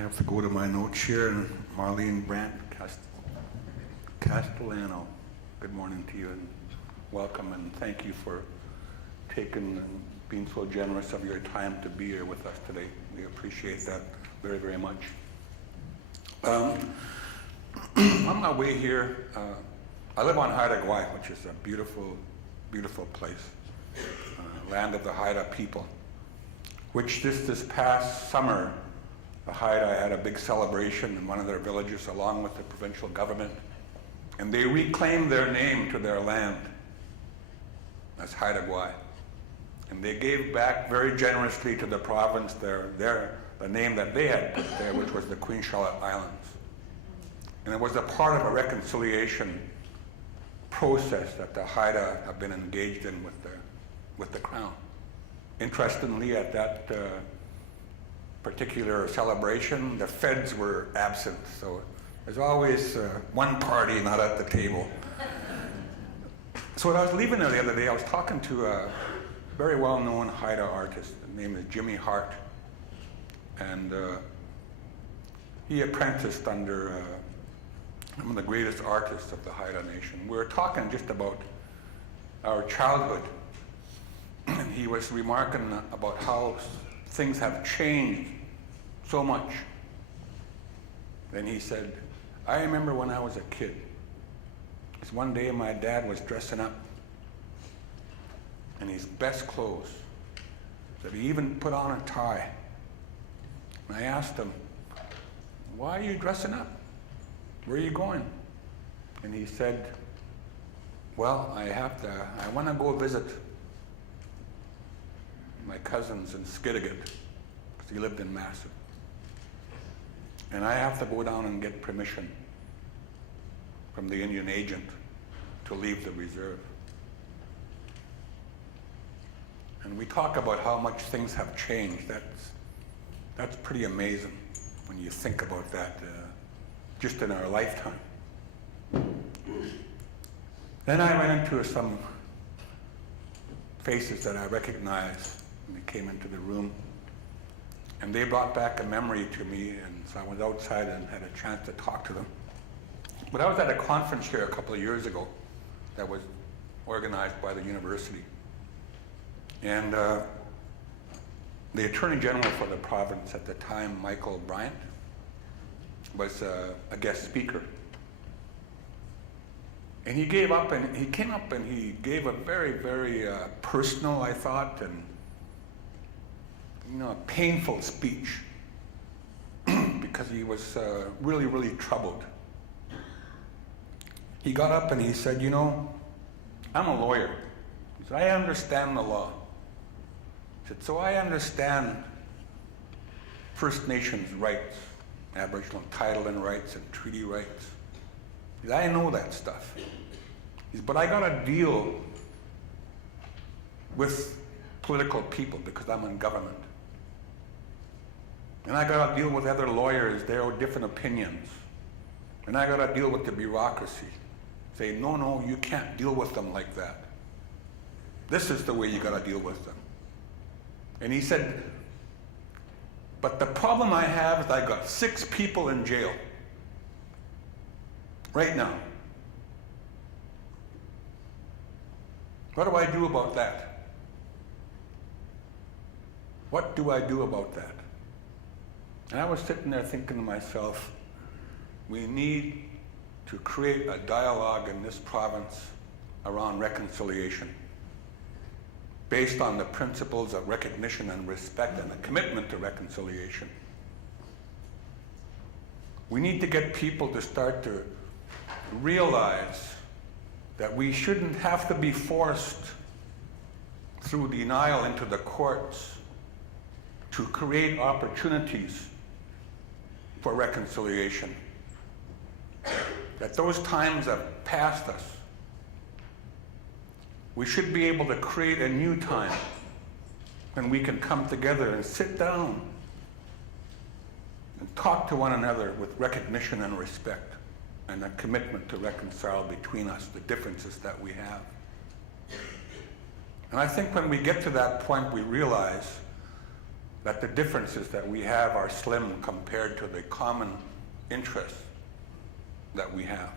I have to go to my notes here, and Marlene Brandt Castellano, good morning to you, and welcome, and thank you for taking and being so generous of your time to be here with us today. We appreciate that very, very much. On my way here, I live on Haida Gwaii, which is a beautiful, beautiful place, land of the Haida people, which this past summer, the Haida had a big celebration in one of their villages along with the provincial government, and they reclaimed their name to their land as Haida Gwaii. And they gave back very generously to the province the name that they had put there, which was the Queen Charlotte Islands. And it was a part of a reconciliation process that the Haida have been engaged in with the Crown. Interestingly, at that particular celebration, the feds were absent, so there's always one party not at the table. So when I was leaving there the other day, I was talking to a very well-known Haida artist. His name is Jimmy Hart, and he apprenticed under one of the greatest artists of the Haida Nation. We were talking just about our childhood, and he was remarking about how things have changed so much. Then he said, I remember when I was a kid, because one day my dad was dressing up in his best clothes, that he even put on a tie. And I asked him, why are you dressing up? Where are you going? And he said, well, I want to go visit my cousins in Skidegate, because he lived in Massive. And I have to go down and get permission from the Indian agent to leave the reserve. And we talk about how much things have changed. That's pretty amazing when you think about that, just in our lifetime. Then I ran into some faces that I recognized when they came into the room, and they brought back a memory to me, and so I was outside and had a chance to talk to them. But I was at a conference here a couple of years ago that was organized by the university. And the Attorney General for the province at the time, Michael Bryant, was a guest speaker. And he came up and he gave a very, very personal, I thought, and a painful speech because he was really, really troubled. He got up and he said, I'm a lawyer. He said, I understand the law. He said, so I understand First Nations rights, Aboriginal title and rights and treaty rights. He said, I know that stuff. He said, but I gotta deal with political people because I'm in government. And I gotta deal with other lawyers, they have different opinions. And I gotta deal with the bureaucracy. Say, no, you can't deal with them like that. This is the way you gotta deal with them. And he said, but the problem I have is I got 6 people in jail right now. What do I do about that? What do I do about that? And I was sitting there thinking to myself, we need to create a dialogue in this province around reconciliation based on the principles of recognition and respect and a commitment to reconciliation. We need to get people to start to realize that we shouldn't have to be forced through denial into the courts to create opportunities for reconciliation. That those times have passed us. We should be able to create a new time when we can come together and sit down and talk to one another with recognition and respect and a commitment to reconcile between us the differences that we have. And I think when we get to that point, we realize that the differences that we have are slim compared to the common interests that we have.